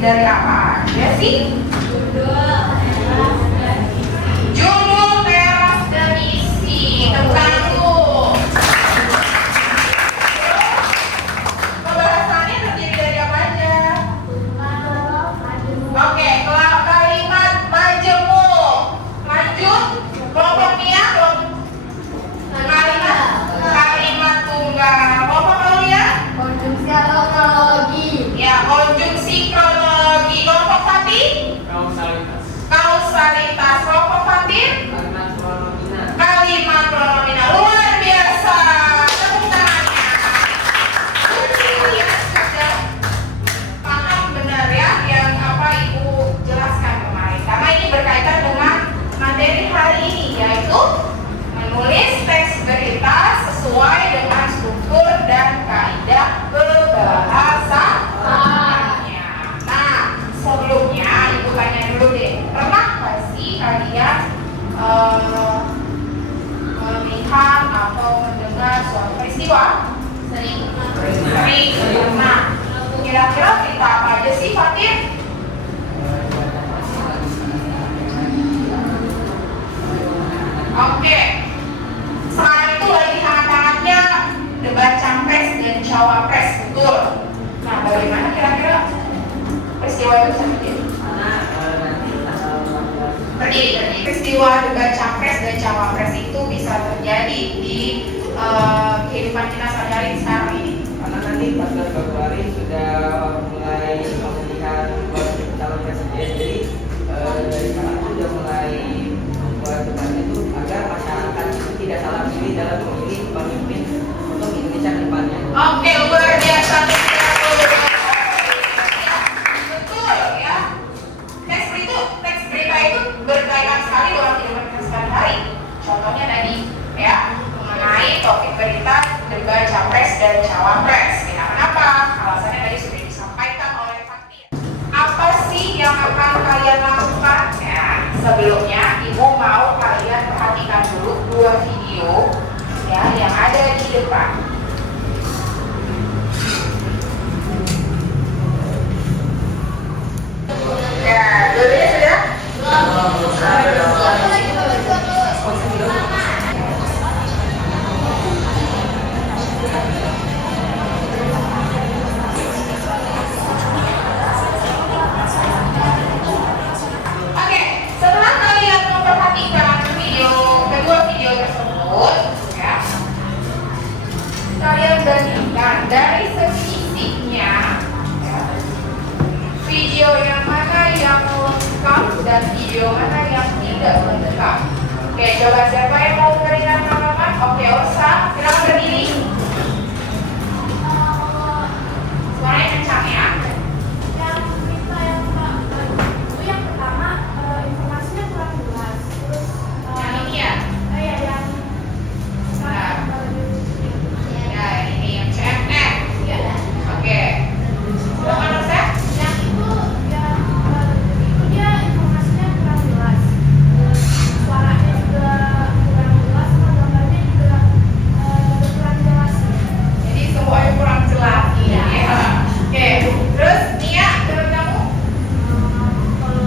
Dari apa aja sih? Judul, teras, dan isi. Tentang tuh. Pembahasannya terdiri dari apa aja? Oke, kalimat majemuk. Lanjut, kelompoknya kalimat tunggal. Kelompok ya? Konjungsi atau kronologi. Ya, konjungsi kronologi. Kelompok Fatih? Kausalitas. Kelompok Fatin? Kalimat pronomina. Luar biasa. Tepuk tangannya. Kalian sudah paham benar ya yang apa Ibu jelaskan kemarin. Karena ini berkaitan dengan materi hari ini, yaitu menulis teks berita sesuai dengan struktur dan kaidah kebahasaannya. Nah, sebelumnya Ibu tanya dulu deh, pernah nggak sih kalian melihat atau mendengar suatu peristiwa? Sering. Nah, kira-kira cerita apa aja sih, Fatin? Oke. Sekarang itu lagi hangat-hangatnya debat capres dan cawapres, betul. Nah, bagaimana kira-kira peristiwa itu bisa terjadi? Peristiwa debat capres dan cawapres itu bisa terjadi di kehidupan kita sehari-hari sekarang ini. Karena nanti 14 Februari sudah mulai pemilihan calon presiden, jadi dari sekarang sudah mulai membuat debat itu agar masyarakat itu tidak salah pilih dalam memilih pemimpin untuk Indonesia ke depannya. Oke, luar biasa. sebelumnya Ibu mau kalian perhatikan dulu dua video ya yang ada di depan. Ya, dulunya sudah? Oke, setelah kalian memperhatikan kedua video tersebut, ya, kalian bandingkan dari segi isinya, ya, video yang mana yang lengkap dan video mana yang tidak lengkap. Oke, coba siapa yang mau memberikan tanggapan? Oke, Orsa, silakan berdiri. Suaranya kencang ya. Yang berita yang itu yang pertama informasinya kurang jelas. Terus Yang ini ya. ya yang Nah. Ya, ini yang CMN. ya Oke. Silakan Orsa. yang itu dia informasinya kurang jelas. Terus suaranya juga kurang jelas, sama gambarnya juga kurang jelas. Jadi semuanya kurang jelas. Iya. Ya. Oke. Terus Nia, menurut kamu? Kalau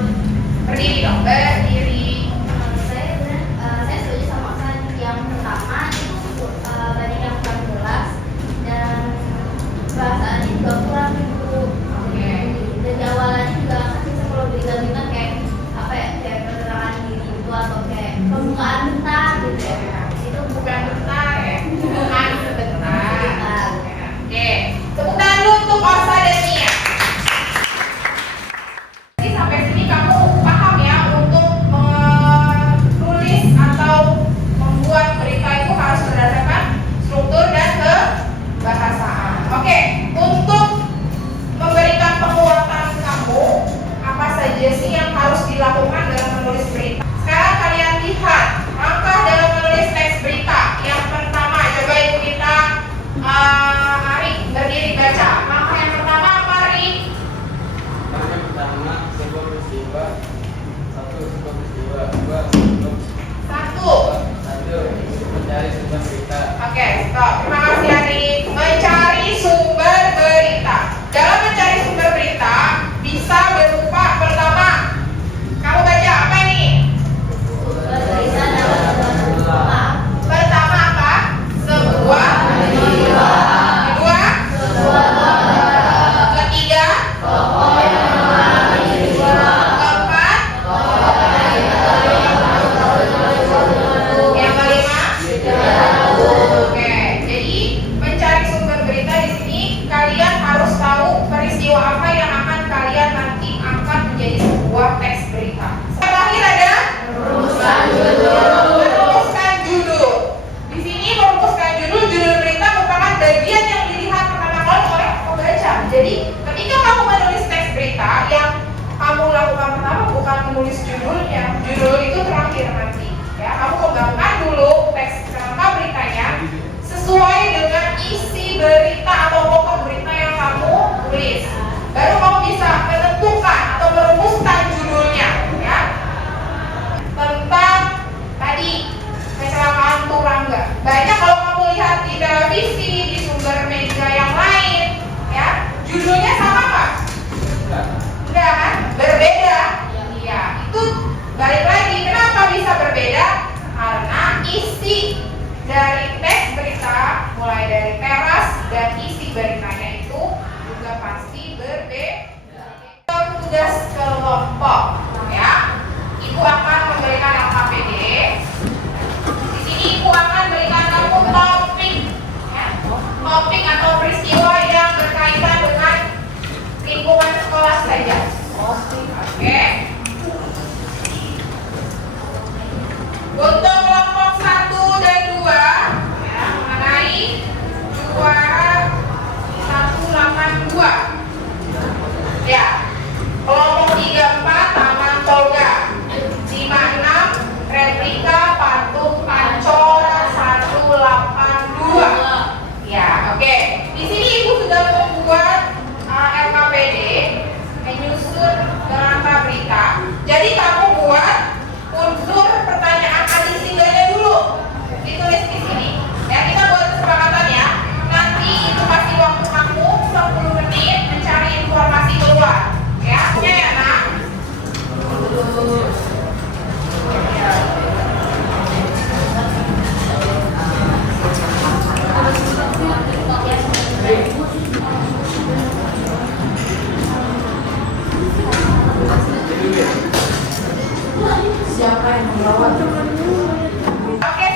Berdiri dong. Berdiri. saya setuju sama kan yang pertama itu banyak yang kurang jelas dan bahasannya juga kurang gitu. Oke. Dan awalannya juga kan bisa kalau bintang-bintang kayak apa ya, kayak penerangan diri itu atau kayak pembukaan bentar gitu ya. Itu Bukan bentar ya. Bukan sebentar. Sebentar. Oke. Tepuk tangan dulu untuk Orsa dan Nia. Jadi sampai sini kamu paham ya untuk menulis atau membuat berita itu harus berdasarkan struktur dan kebahasaan. Oke, untuk memberikan penguatan kamu, apa saja sih yang harus dilakukan dalam menulis berita? Sekarang kalian lihat langkah dalam menulis teks berita. Yang pertama, coba ibu kita Ari berdiri baca. Langkah yang pertama apa, Ari? Yang pertama, sebuah peristiwa. Satu, sebuah peristiwa. Dua, sebuah Satu. satu, mencari sumber berita. Oke, stop. Terima kasih Ari. Mencari sumber berita. Dalam mencari sumber berita bisa berupa pertama. Kamu baca apa ini? berita dalam sebuah Pertama apa? Sebuah. Kedua. Ketiga. Keempat. Yang kelima. Oke, jadi mencari sumber berita di sini kalian harus tahu peristiwa apa yang akan kalian nanti angkat menjadi sebuah teks berita. Terakhir ada merumuskan judul. Di sini merumuskan judul berita merupakan bagian yang dilihat pertama kali oleh pembaca. Jadi ketika kamu menulis teks berita, yang kamu lakukan pertama bukan menulis judulnya. Judul itu terakhir nanti. Ya, kamu kembangkan dulu teks kerangka beritanya sesuai dengan isi berita atau pokok berita yang kamu tulis. Baru kamu bisa menentukan atau merumuskan judulnya, ya. Tentang tadi kecelakaan Turangga. Banyak kalau kamu lihat di televisi, di sumber media yang lain, ya, judulnya sama nggak? Enggak kan? Berbeda. Iya, itu Oke,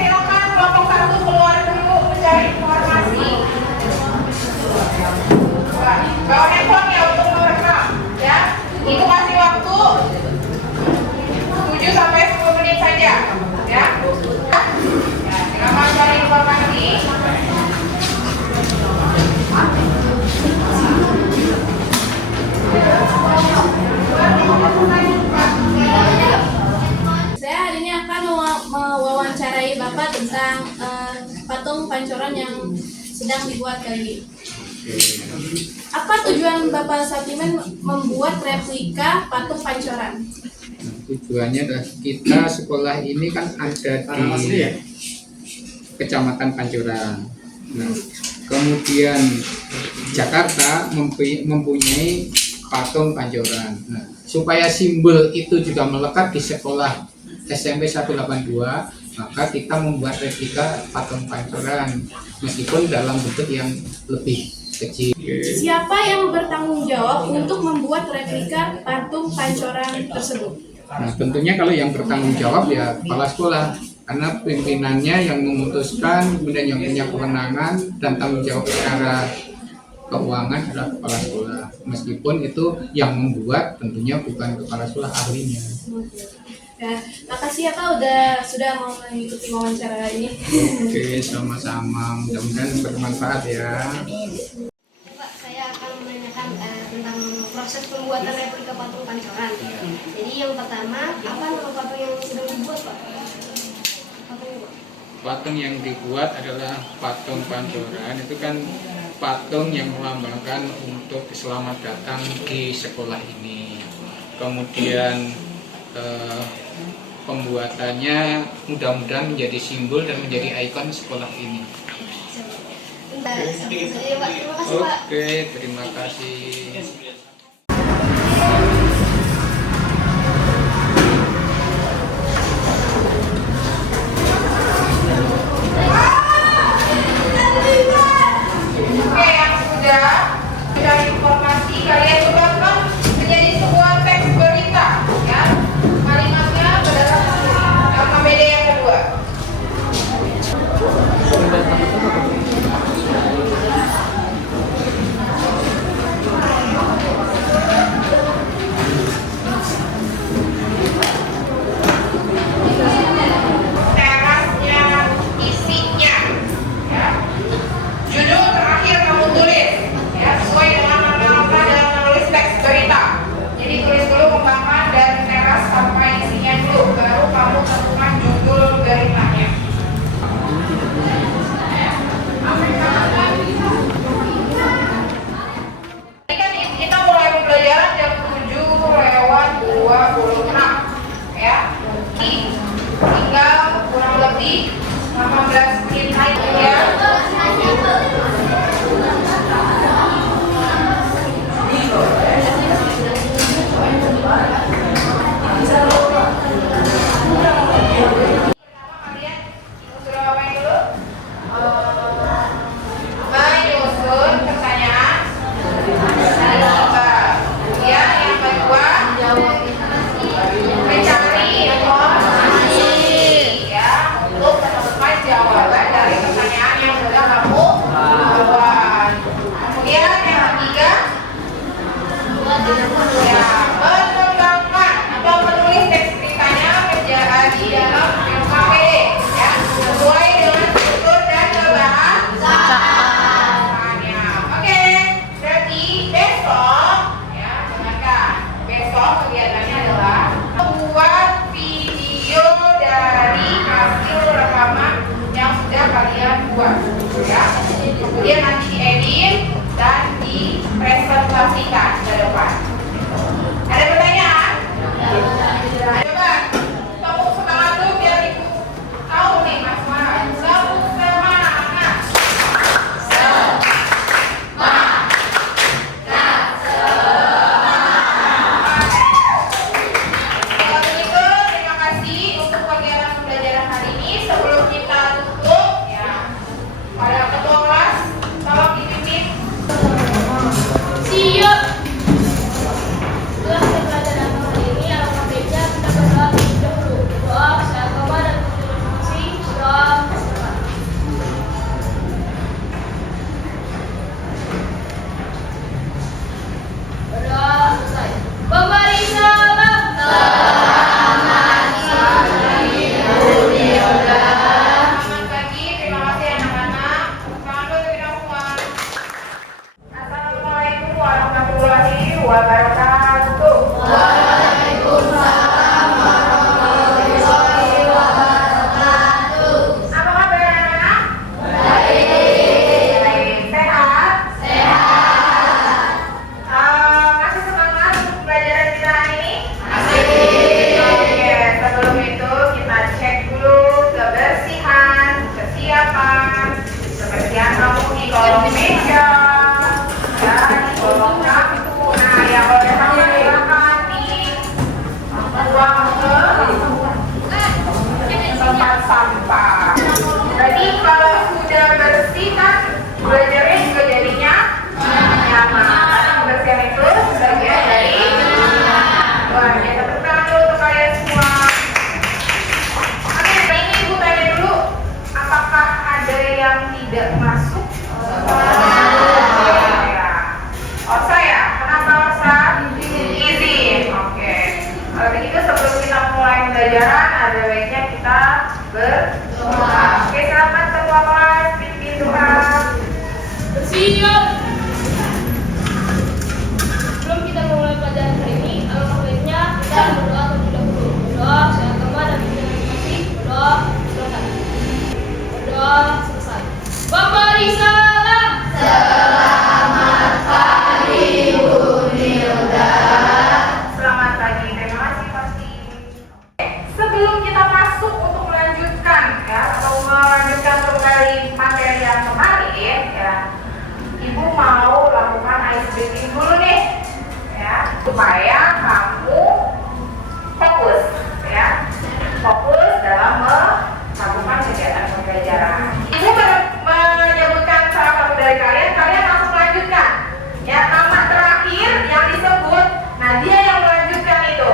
silakan kelompok 1 keluar dulu mencari informasi. Bawa handphone ya untuk merekam, ya. Itu kasih waktu 7 sampai 10 menit saja, ya. Ya, silakan cari informasi. Saya hari ini akan mewawancarai Bapak tentang patung pancoran yang sedang dibuat kali ini. Apa tujuan Bapak Sapimen membuat replika patung pancoran? Tujuannya adalah kita sekolah ini kan ada di Kecamatan Pancoran. Nah, kemudian Jakarta mempunyai patung Pancoran. Nah, supaya simbol itu juga melekat di sekolah SMP 182, maka kita membuat replika patung Pancoran meskipun dalam bentuk yang lebih kecil. Siapa yang bertanggung jawab untuk membuat replika patung pancoran tersebut? Nah, tentunya kalau yang bertanggung jawab ya kepala sekolah, karena pimpinannya yang memutuskan, kemudian yang punya kewenangan dan tanggung jawab secara keuangan adalah kepala sekolah. Meskipun itu yang membuat tentunya bukan kepala sekolah ahlinya. Ya, makasih ya Pak sudah mau mengikuti wawancara ini. Oke, sama-sama. Mudah-mudahan bermanfaat ya. Pak, saya akan menanyakan tentang proses pembuatan replika patung pancoran. Jadi yang pertama, apa nama patung yang sedang dibuat, Pak? Patung yang dibuat adalah patung Pancoran. Itu kan patung yang melambangkan untuk selamat datang di sekolah ini. Kemudian pembuatannya mudah-mudahan menjadi simbol dan menjadi ikon sekolah ini. Bentar, sampai saja ya, Pak. Terima kasih, Pak. Oke, terima kasih. Oke, yang sudah mencari informasi, kalian ubahkan menjadi sebuah teks berita, ya. Kalimatnya berdasarkan diri. Sama beda yang kedua. Terasnya, isinya, ya. Judul terakhir kamu tulis, ya, sesuai dengan nama dalam menulis teks berita. Jadi tulis dulu kembangan dan teras sampai isinya dulu, baru kamu tentukan judul beritanya. Ini kan kita mulai pembelajaran jam 7:26, ya. Tinggal kurang lebih 15 menit lagi, ya. Kalian sudah ngapain dulu? Menyusun pertanyaan dari kita. Ya, yang kedua mencari informasi, ya, untuk menemukan jawaban dari pertanyaan yang sudah kamu buat. Kemudian yang ketiga, ya, mengembangkan atau menulis teks ceritanya menjadi dalam LKPD, ya, sesuai dengan struktur dan kebahasaannya. Oke, berarti besok, ya, dengarkan. Besok kegiatannya adalah membuat video dari hasil rekaman yang sudah kalian buat, ya. Kemudian nanti diedit dan dipresentasikan ke depan. Ada pertanyaan? Coba kamu semangat dulu biar ibu tahu nih Mas Mas. Kamu semangat. Kalau begitu, terima kasih untuk kegiatan pembelajaran hari ini. Sebelum kita tutup, ya, pada ketua kelas tolong dipimpin. Siap. berdoa. Oke, selamat ketua kelas pimpin doa. Bersiap. Sebelum kita memulai pelajaran hari ini, alangkah baiknya kita berdoa terlebih dahulu. Berdoa secara agama dan pikiran masing-masing. Berdoa, silakan. Berdoa selesai. Bapak Risalah. Selamat pagi Bu Nilda. Selamat pagi, terima kasih pasti. Sebelum kita masuk untuk melanjutkan ya atau melanjutkan kembali materi yang kemarin ya, Ibu mau lakukan ice breaking dulu nih ya supaya kamu fokus ya, fokus dalam melakukan kegiatan pembelajaran. Ibu menyebutkan salah satu dari kalian, kalian langsung lanjutkan ya, nama terakhir yang disebut, nah dia yang melanjutkan itu.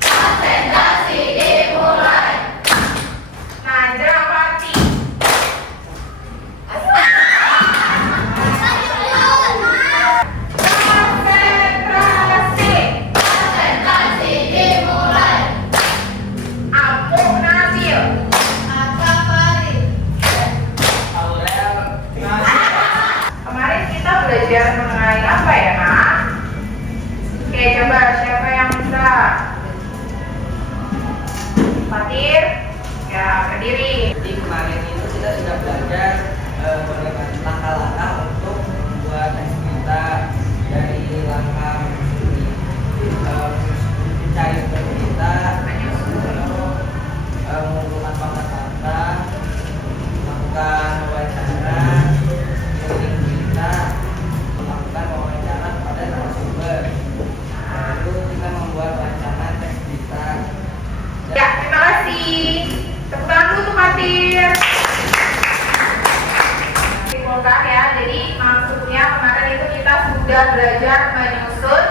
Konsentrasi dimulai. Najra Pati. Konsentrasi dimulai. Apu Nabil. Aka Farid. Kemarin kita belajar mengenai apa ya, Nak? Oke, coba siapa yang bisa? Fatir, ya berdiri. Jadi kemarin itu kita sudah belajar bagaimana langkah-langkah untuk membuat teks kita dari langkah mencari berita, mengumpulkan fakta-fakta, melakukan wawancara, mengirim berita, melakukan wawancara kepada narasumber. Lalu kita membuat rancangan teks berita. Ya, terima kasih. Tepuk tangan dulu untuk Fatir. Simpulkan ya, jadi maksudnya kemarin itu kita sudah belajar menyusun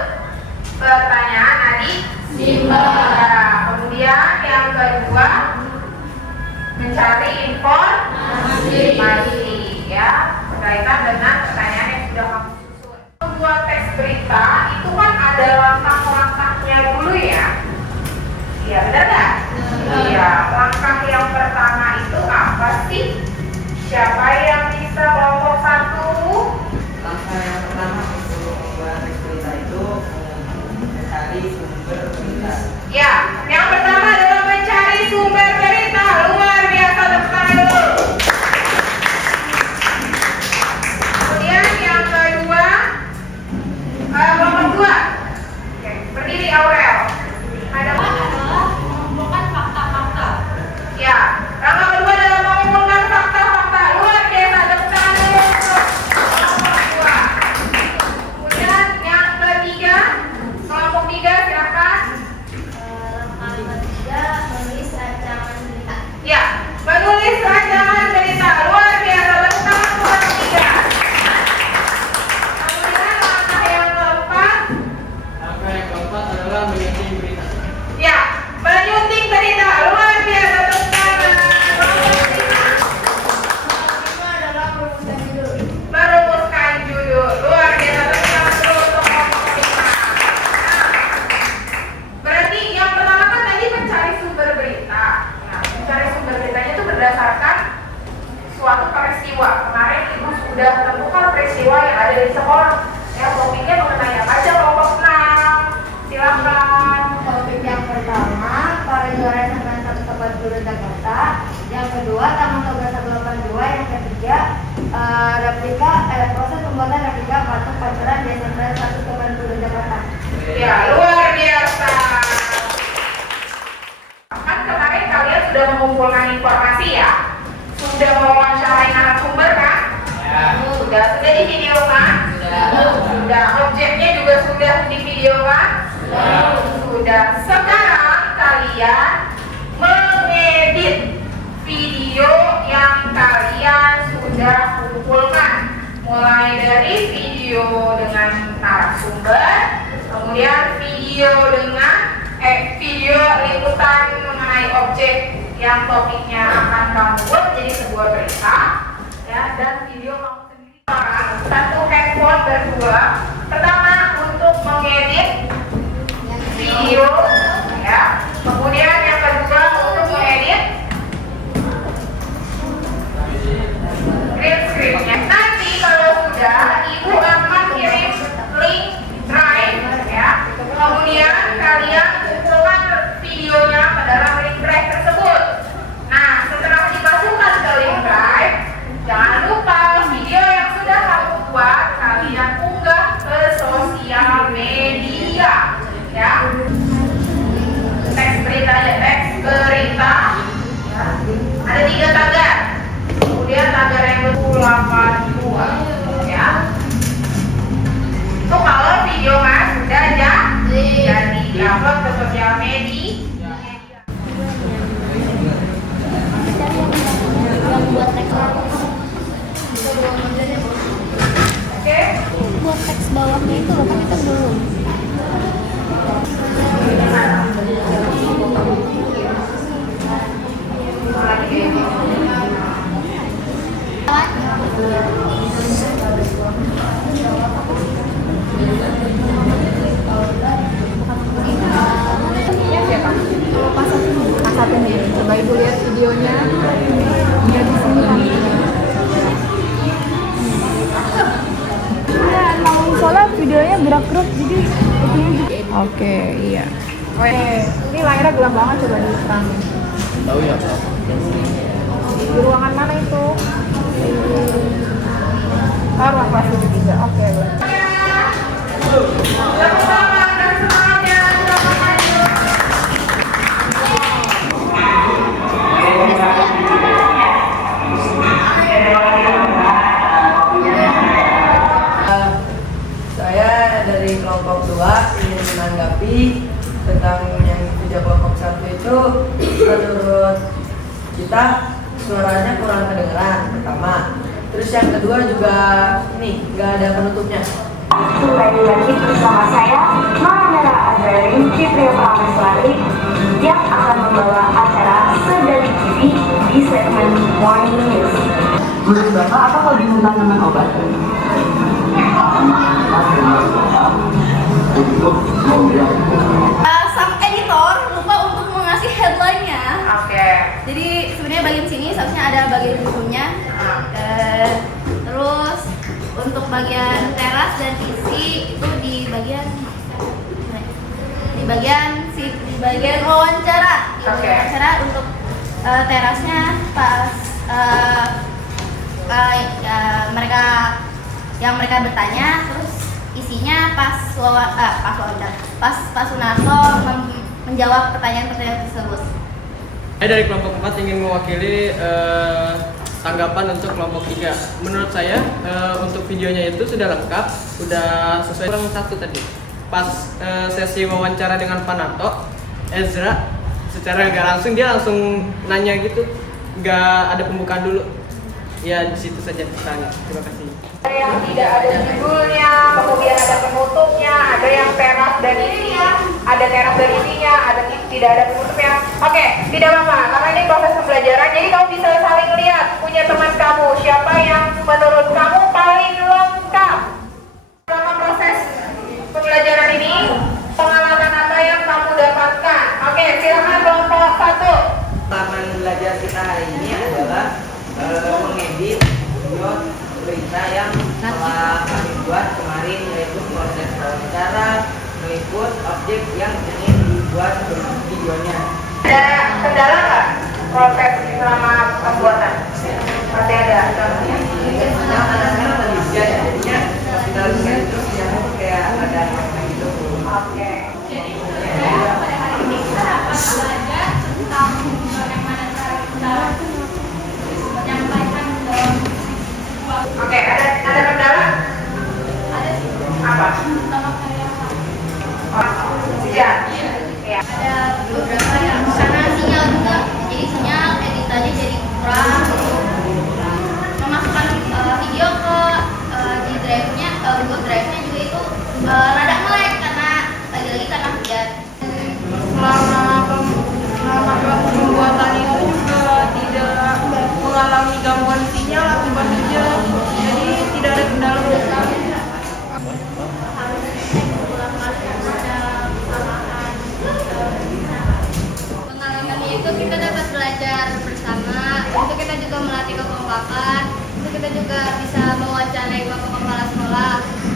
pertanyaan adik Simba. Kemudian yang kedua mencari informasi ya berkaitan dengan pertanyaan yang sudah kamu susun. Membuat teks berita itu kan ada langkah-langkahnya dulu ya. Iya, benar nggak? Iya, langkah yang pertama itu apa sih? Siapa yang bisa kelompok satu? Langkah yang pertama untuk membuat teks berita itu mencari sumber berita. Ya, yang pertama adalah mencari sumber berita. Luar biasa, tepuk tangan dulu. Kemudian yang kedua, kelompok dua. Oke, berdiri Aurel. Ada Mengumpulkan fakta-fakta. ya, langkah kedua adalah mengumpulkan fakta-fakta. Luar biasa, tepuk tangan dulu untuk kelompok dua. Kemudian yang ketiga, kelompok tiga silakan. Langkah ketiga, menulis rancangan berita. Ya, menulis rancangan berita. Luar biasa, tepuk tangan untuk kelompok tiga. Kemudian langkah yang keempat, Langkah yang keempat adalah menyunting berita. ya, menyunting berita. Luar biasa, tepuk tangan. Kelompok lima, Adalah merumuskan judul. merumuskan judul. Luar biasa, tepuk tangan dulu untuk kelompok lima. Nah, berarti yang pertama kan tadi mencari sumber berita. Nah, mencari sumber beritanya itu berdasarkan suatu peristiwa. Kemarin Ibu sudah tentukan peristiwa yang ada di sekolah. Ya, topiknya mengenai apa aja kelompok 6. Silakan. Topik yang pertama, para juara Sangkan 142 Jakarta. Yang kedua, Taman Toga 182. Yang ketiga, proses pembuatan replika patung pancoran di SMK 182 Jakarta. Ya, luar biasa. Kan kemarin kalian sudah mengumpulkan informasi ya, sudah mewawancarai narasumber kan? Sudah di video kan? Sudah. Objeknya juga sudah di video kan? Sudah. Sekarang kalian mengedit video yang kalian sudah kumpulkan, mulai dari video dengan narasumber, kemudian video dengan video liputan mengenai objek yang topiknya akan kamu buat jadi sebuah berita ya, dan video kamu sendiri. Satu handphone berdua. Pertama untuk mengedit video ya, kemudian yang kedua sosial media. Yang buat teks Oke. buat teks bawahnya itu loh, kan itu belum. Pasatin ya, coba ibu lihat videonya. Dia di sini kan. Ya, emang soalnya videonya gerak-gerak jadi itunya gitu. Oke, iya. Ini layarnya gelap banget, coba diterangin. Tahu ya? Di ruangan mana itu? Oh, ruang kelas 3. Oke, boleh. Tepuk tangan dan semangatnya. Selamat maju. Saya dari kelompok 2 ingin menanggapi tentang yang kerja kelompok 1 itu. Menurut kita suaranya kurang kedengeran pertama, terus yang kedua juga nih nggak ada penutupnya. Kembali lagi bersama saya Mahendra Azharin Citria Prameswari yang akan membawa acara Sedari TV di segmen Morning News. Menurut Bapak, apa kelebihan tanaman obat? Sang editor lupa untuk mengasih headline-nya. Oke. Jadi sebenarnya bagian sini seharusnya ada bagian bukunya. Terus untuk bagian teras dan isi itu di bagian wawancara. Di Oke. wawancara untuk terasnya pas mereka bertanya, terus isinya pas Pak Sunarto menjawab pertanyaan-pertanyaan tersebut. Saya dari kelompok 4 ingin mewakili tanggapan untuk kelompok 3. Menurut saya untuk videonya itu sudah lengkap, sudah sesuai. Kurang satu tadi. Pas sesi wawancara dengan Pak Narto, Ezra secara nggak langsung dia langsung nanya gitu, nggak ada pembukaan dulu. Ya di situ saja pertanyaan. Terima kasih. Ada yang tidak ada judulnya, kemudian ada penutupnya, ada yang teras dan isinya, ada teras dan isinya, ada tidak ada penutupnya. Oke, tidak apa-apa, karena ini proses pembelajaran, jadi kamu bisa saling lihat punya teman kamu siapa yang menurut kamu paling lengkap. Selama proses pembelajaran ini, pengalaman apa yang kamu dapatkan? Oke, silakan kelompok 1. Pengalaman belajar kita hari ini adalah mengedit video berita yang telah kami buat kemarin, yaitu proses wawancara, meliput objek yang ingin dibuat videonya. Ada kendala nggak proses selama pembuatan? Pasti ada. Contohnya? Yang kadang-kadang lagi hujan, jadinya pas kita lihat terus ya kayak ada yang gitu. Oke. Pada hari ini kita dapat belajar tentang bagaimana cara kita menyampaikan Oke, ada kendala? ada sih Apa? pertama kayak Hujan. Ya. ada beberapa yang karena sinyal juga, jadi sinyal editannya jadi kurang. Memasukkan video ke di drive-nya, Google Drive-nya juga itu rada nge-lag karena lagi-lagi karena hujan. Selama pembuatan itu juga tidak mengalami gangguan sinyal akibat hujan, jadi tidak ada kendala besar. Pengalamannya itu kita dapat belajar bersama, itu kita juga melatih kekompakan, itu kita juga bisa mewawancarai bapak kepala sekolah.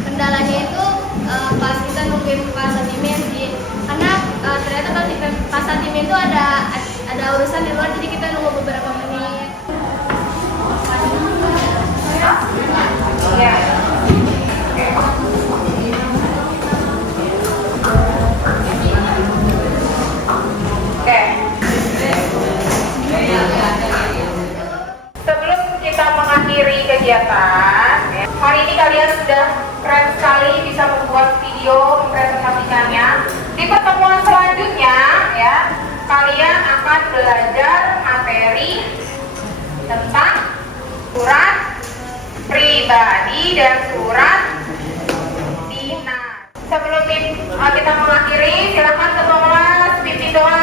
Kendalanya itu pas kita nungguin Pak Satimin sih, karena ternyata Pak Satimin itu ada urusan di luar, jadi kita nunggu beberapa menit. Iya. Oke. Sebelum kita mengakhiri kegiatan, hari ini kalian sudah keren sekali bisa membuat video mempresentasikannya. Di pertemuan selanjutnya kalian akan belajar materi tentang surat pribadi dan surat dinas. Sebelum kita mengakhiri, silakan ketua kelas pimpin doa